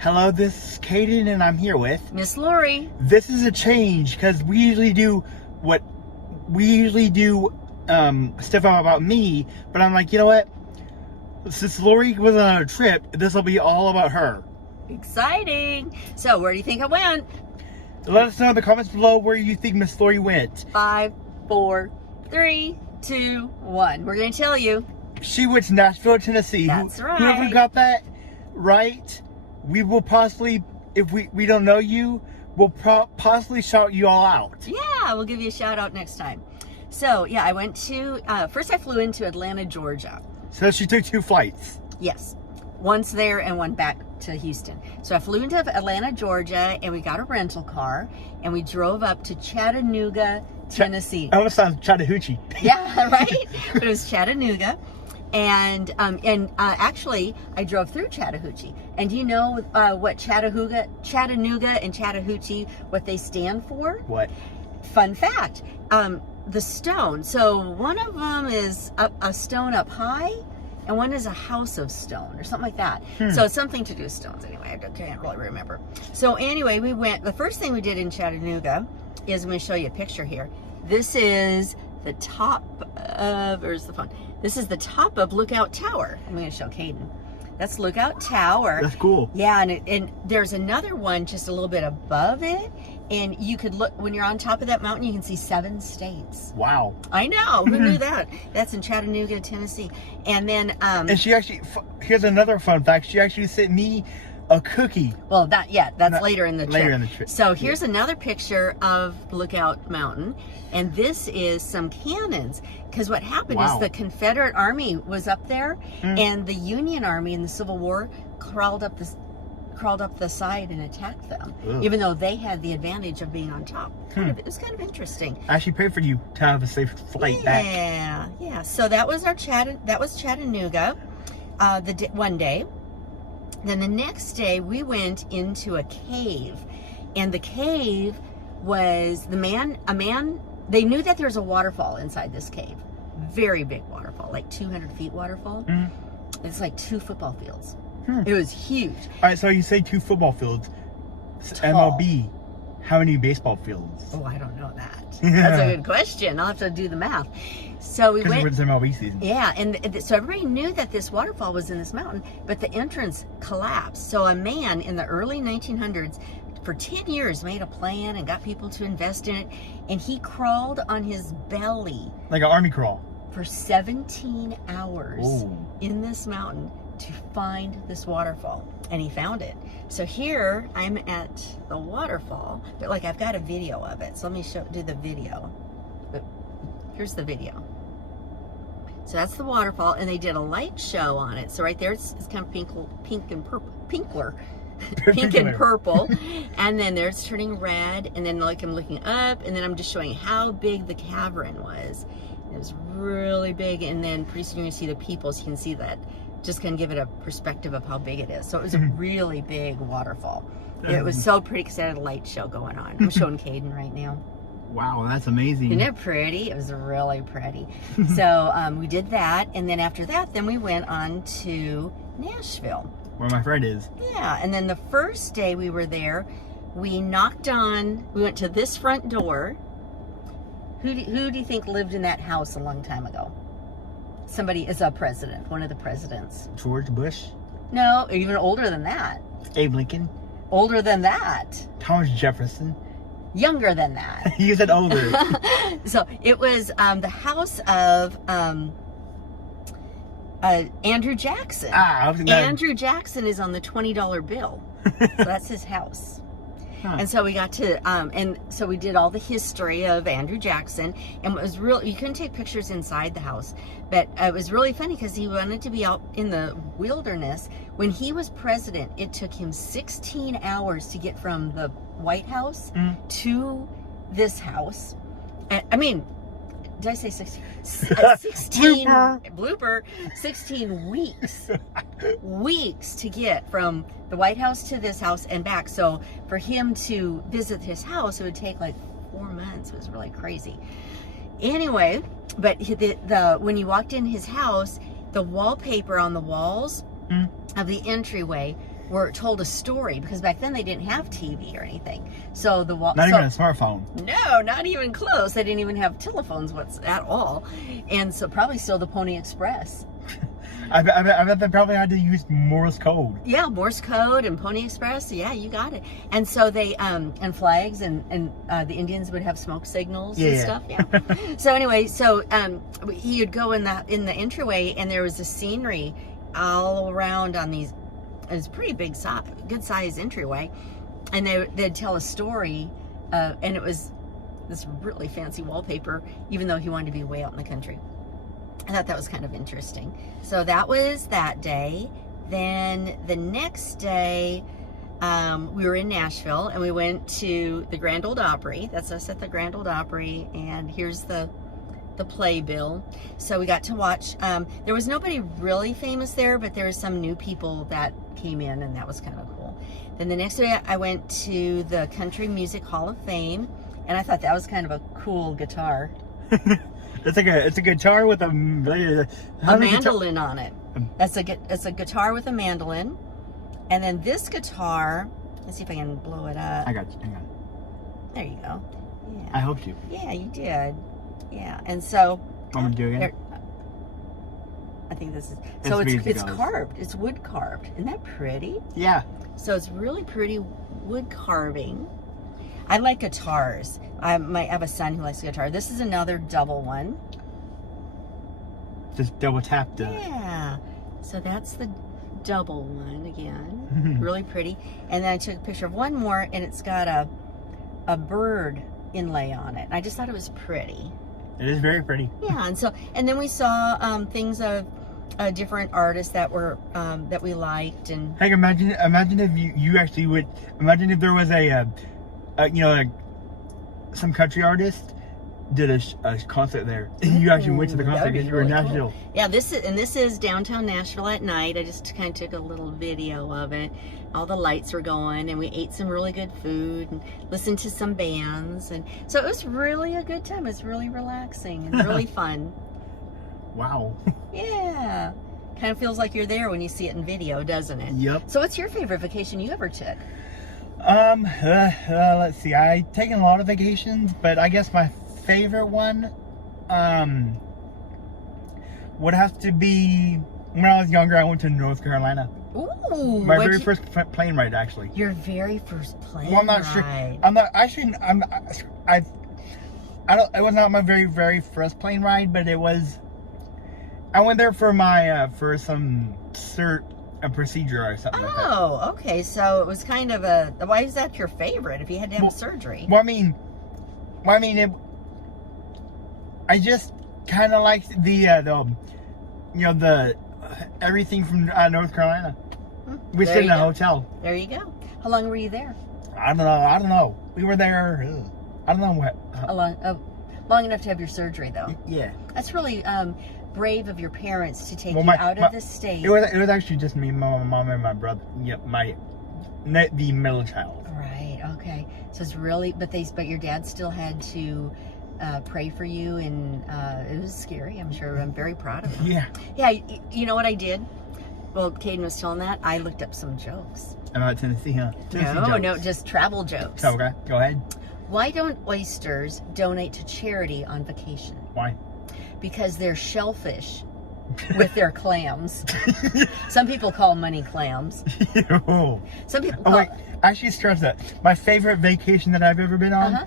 Hello, this is Kaden, and I'm here with Miss Lori. This is a change because we usually do stuff about me, but I'm like, you know what? Since Lori was on a trip, this will be all about her. Exciting. So, where do you think I went? Let us know in the comments below where you think Miss Lori went. 5, 4, 3, 2, 1. We're going to tell you. She went to Nashville, Tennessee. That's right. Whoever got that right, we will possibly, if we don't know you, we'll possibly shout you all out. Yeah, we'll give you a shout out next time. So, yeah, I went to, first I flew into Atlanta, Georgia. So she took 2 flights. Yes. Once there and one back to Houston. So I flew into Atlanta, Georgia, and we got a rental car, and we drove up to Chattanooga, Tennessee. That almost sounds Chattahoochee. Yeah, right? But it was Chattanooga. And actually, I drove through Chattahoochee. And do you know what Chattanooga and Chattahoochee, what they stand for? What? Fun fact. The stone. So one of them is a stone up high, and one is a house of stone, or something like that. So it's something to do with stones anyway. I can't really remember. So anyway, we went, the first thing we did in Chattanooga is, I'm going to show you a picture here. This is the top of, where's the phone? This is the top of Lookout Tower. I'm going to show Kaden. That's Lookout Tower. That's cool. Yeah, and there's another one just a little bit above it, and you could look, when you're on top of that mountain, you can see 7 states. Wow. I know. Who knew that? That's in Chattanooga, Tennessee. And then and she actually, here's another fun fact. She actually sent me a cookie. well, that's later in the trip. Later in the trip. So here's another picture of Lookout Mountain, and this is some cannons. Because what happened is the Confederate Army was up there, and the Union Army in the Civil War crawled up the side and attacked them, even though they had the advantage of being on top. It was kind of interesting. I actually prayed for you to have a safe flight back. Yeah. So that was Chattanooga. One day. Then the next day we went into a cave, and the cave was a man. They knew that there's a waterfall inside this cave, very big waterfall, like 200 feet waterfall. It's like 2 football fields. It was huge. All right, so you say 2 football fields. Tall. MLB, how many baseball fields? Oh, I don't know that. That's a good question. I'll have to do the math. So we went. Because it's MLB season. Yeah, and so everybody knew that this waterfall was in this mountain, but the entrance collapsed. So a man in the early 1900s, for 10 years, made a plan and got people to invest in it, and he crawled on his belly. Like an army crawl. For 17 hours in this mountain to find this waterfall, and he found it. So here I'm at the waterfall, but like I've got a video of it, so let me do the video. But here's the video. So that's the waterfall, and they did a light show on it. So right there it's kind of pink and purple, pink and purple, and then there's turning red, and then like I'm looking up, and then I'm just showing how big the cavern was. It was really big, and then pretty soon you see the people, so you can see that. Just kind of give it a perspective of how big it is. So it was a really big waterfall. It was so pretty because they had a light show going on. I'm showing Kaden right now. Wow, that's amazing. Isn't it pretty? It was really pretty. So we did that, and then after that, then we went on to Nashville. Where my friend is. Yeah, and then the first day we were there, we went to this front door. Who do you think lived in that house a long time ago? Somebody is a president, one of the presidents. George Bush? No, even older than that. Abe Lincoln? Older than that. Thomas Jefferson? Younger than that. You said older. So it was the house of Andrew Jackson. Andrew Jackson is on the $20 bill. So that's his house. And so we got to, and so we did all the history of Andrew Jackson, and it was real. You couldn't take pictures inside the house, but it was really funny because he wanted to be out in the wilderness. When he was president, it took him 16 hours to get from the White House to this house. I mean, did I say 16? 16 blooper. 16 weeks to get from the White House to this house and back. So for him to visit his house, it would take like 4 months. It was really crazy. Anyway, but when you walked in his house, the wallpaper on the walls of the entryway were told a story, because back then they didn't have TV or anything. So not even a smartphone. No, not even close. They didn't even have telephones at all. And so probably still the Pony Express. I bet they probably had to use Morse code. Yeah, Morse code and Pony Express. Yeah, you got it. And so they and flags and the Indians would have smoke signals and stuff. Yeah. So anyway, so you'd go in the entryway, and there was a scenery all around on these. It was pretty big, good size entryway, and they'd tell a story, and it was this really fancy wallpaper, even though he wanted to be way out in the country. I thought that was kind of interesting. So that was that day. Then the next day, we were in Nashville, and we went to the Grand Ole Opry. That's us at the Grand Ole Opry, and here's the playbill. So we got to watch. There was nobody really famous there, but there were some new people that came in, and that was kind of cool. Then the next day, I went to the Country Music Hall of Fame, and I thought that was kind of a cool guitar. It's a guitar with a mandolin on it. It's a guitar with a mandolin, and then this guitar. Let's see if I can blow it up. I got you. Hang on. There you go. Yeah. I helped you. Yeah, you did. Yeah, and so. I'm gonna do it again. I think this is. So it's carved. It's wood carved. Isn't that pretty? Yeah. So it's really pretty wood carving. I like guitars. I have a son who likes a guitar. This is another double one. Just double tapped it. Yeah. So that's the double one again. Really pretty. And then I took a picture of one more, and it's got a bird inlay on it. I just thought it was pretty. It is very pretty. Yeah. And then we saw things of different artists that were that we liked. And hey, imagine if you actually would. Imagine if there was some country artist did a concert there, and you actually went to the concert because you were in Nashville. Cool. Yeah, this is downtown Nashville at night. I just kind of took a little video of it. All the lights were going, and we ate some really good food and listened to some bands, and so it was really a good time. It was really relaxing and really fun. Wow. Yeah, kind of feels like you're there when you see it in video, doesn't it? Yep. So, what's your favorite vacation you ever took? Let's see. I've taken a lot of vacations, but I guess my favorite one, would have to be when I was younger. I went to North Carolina. Ooh, my very first plane ride, actually. Your very first plane Well, I'm not sure. I'm not actually. I don't. It was not my very, very first plane ride, but it was. I went there for my for some a procedure or something like that. Oh, okay. So it was kind of a. Why is that your favorite? If you had to have a surgery? Well, I mean, I just kind of liked the everything from North Carolina. We stayed in a hotel. There you go. How long were you there? I don't know. We were there. I don't know what. Long enough to have your surgery, though. Yeah. That's really brave of your parents to take you out of the state. It was actually just me, my mom, and my brother. Yep, the middle child. Right. Okay. So it's really, but your dad still had to pray for you, and it was scary. I'm sure. I'm very proud of him. Yeah. Yeah. You know what I did? Well, Caden was telling that. I looked up some jokes. About Tennessee, huh? No, just travel jokes. Okay, go ahead. Why don't oysters donate to charity on vacation? Why? Because they're shellfish with their clams. Some people call money clams. Ew. Some people call... wait, I should stress that. My favorite vacation that I've ever been on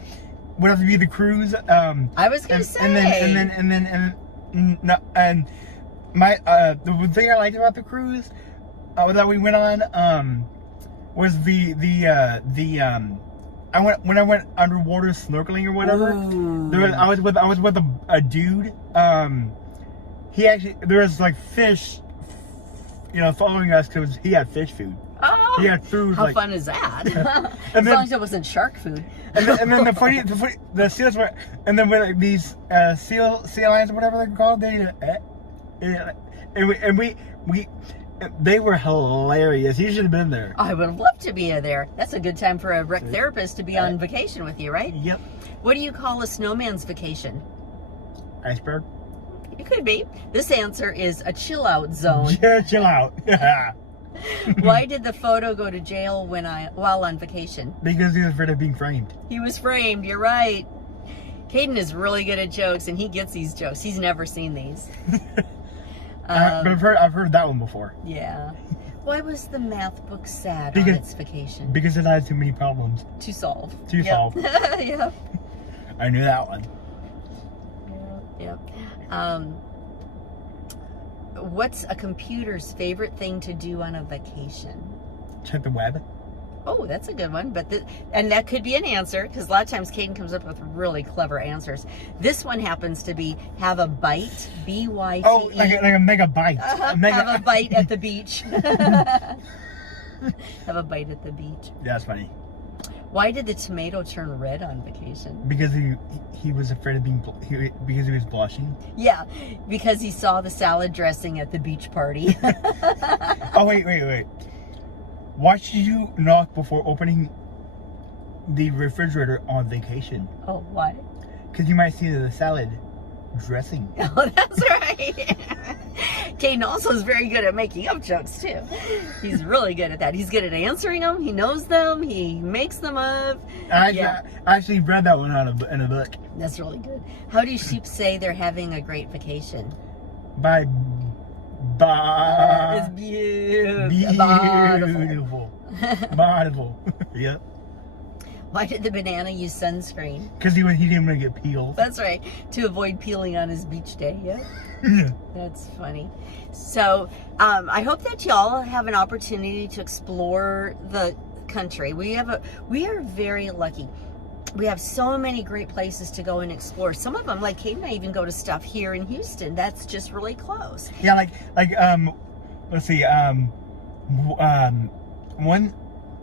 would have to be the cruise. I was going to say. And my the thing I liked about the cruise that we went on was when I went underwater snorkeling or whatever. I was with a dude. There was like fish, following us because he had fish food. Oh, he had food. How fun is that? As long as it wasn't shark food. and then the seals were, and then with these sea lions or whatever they're called, they were hilarious. You should have been there. I would have loved to be there. That's a good time for a rec therapist to be on vacation with you, right? Yep. What do you call a snowman's vacation? Iceberg? It could be. This answer is a chill out zone. Yeah, chill out. Why did the photo go to jail while on vacation? Because he was afraid of being framed. He was framed. You're right. Caden is really good at jokes, and he gets these jokes. He's never seen these. But I've heard that one before. Yeah. Why was the math book sad on its vacation? Because it had too many problems. To solve. To solve. Yeah. I knew that one. Yep. What's a computer's favorite thing to do on a vacation? Check the web. Oh, that's a good one. And that could be an answer, because a lot of times Caden comes up with really clever answers. This one happens to be have a bite, B-Y-T-E. Oh, like a mega bite. Have a bite at the beach. Have a bite at the beach. That's funny. Why did the tomato turn red on vacation? Because he was afraid of because he was blushing. Yeah, because he saw the salad dressing at the beach party. Oh, wait. Why should you knock before opening the refrigerator on vacation? Oh, why? Because you might see the salad dressing. Oh, that's right. Caden also is very good at making up jokes, too. He's really good at that. He's good at answering them. He knows them. He makes them up. I actually read that one in a book. That's really good. How do sheep say they're having a great vacation? Bye. It's beautiful. Beautiful. Yep. Why did the banana use sunscreen? Because he didn't want to get peeled. That's right. To avoid peeling on his beach day. Yeah. That's funny. So I hope that y'all have an opportunity to explore the country. We are very lucky. We have so many great places to go and explore. Some of them, like Kate and I, even go to stuff here in Houston. That's just really close. Yeah, let's see, one,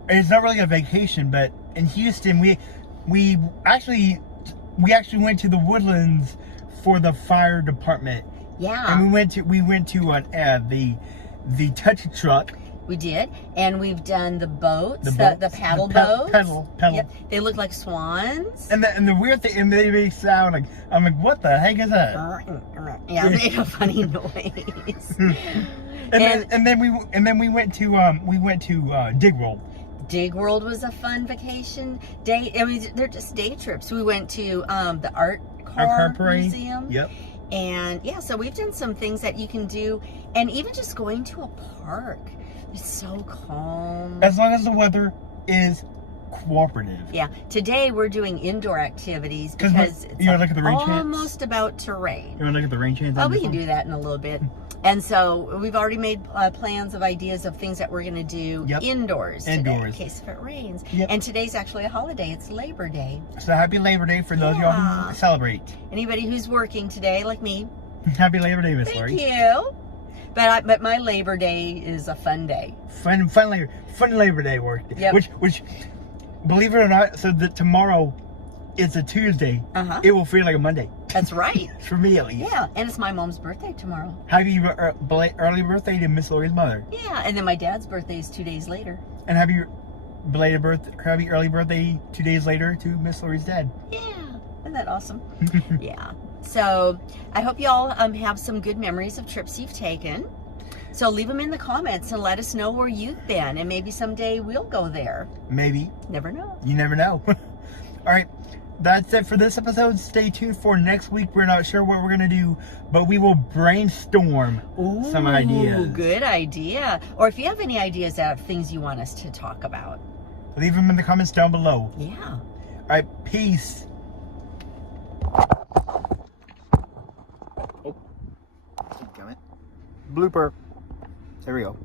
it's not really a vacation, but in Houston, we actually went to the Woodlands for the fire department. Yeah. And we went to the touch truck. We did, and we've done the boats, the paddle boats. Pedal. Yep, they look like swans. And the weird thing, and they make sound like, I'm like, what the heck is that? Yeah, they make a funny noise. and then we went to Dig World. Dig World was a fun vacation day. I mean, they're just day trips. We went to the art car museum. Yep. And yeah, so we've done some things that you can do, and even just going to a park. It's so calm. As long as the weather is cooperative. Yeah. Today we're doing indoor activities because it's almost about to rain. You want to look at the rain chance? Oh, we can do that in a little bit. And so we've already made plans of ideas of things that we're going to do indoors today in case if it rains. Yep. And today's actually a holiday. It's Labor Day. So happy Labor Day for those of y'all who celebrate. Anybody who's working today, like me. Happy Labor Day, Miss Lori. Thank you. But my Labor Day is a fun day. Fun Labor Day work. Yep. Which, believe it or not, so that tomorrow is a Tuesday. It will feel like a Monday. That's right. For me, at least. Yeah, and it's my mom's birthday tomorrow. Happy early birthday to Miss Lori's mother. Yeah, and then my dad's birthday is 2 days later. And happy early birthday 2 days later to Miss Lori's dad. Yeah, isn't that awesome? Yeah. So I hope y'all have some good memories of trips you've taken. So leave them in the comments and let us know where you've been, and maybe someday we'll go there. Maybe. Never know. You never know. All right. That's it for this episode. Stay tuned for next week. We're not sure what we're going to do, but we will brainstorm some ideas. Good idea. Or if you have any ideas of things you want us to talk about, leave them in the comments down below. Yeah. All right. Peace. Oh. Blooper. There we go.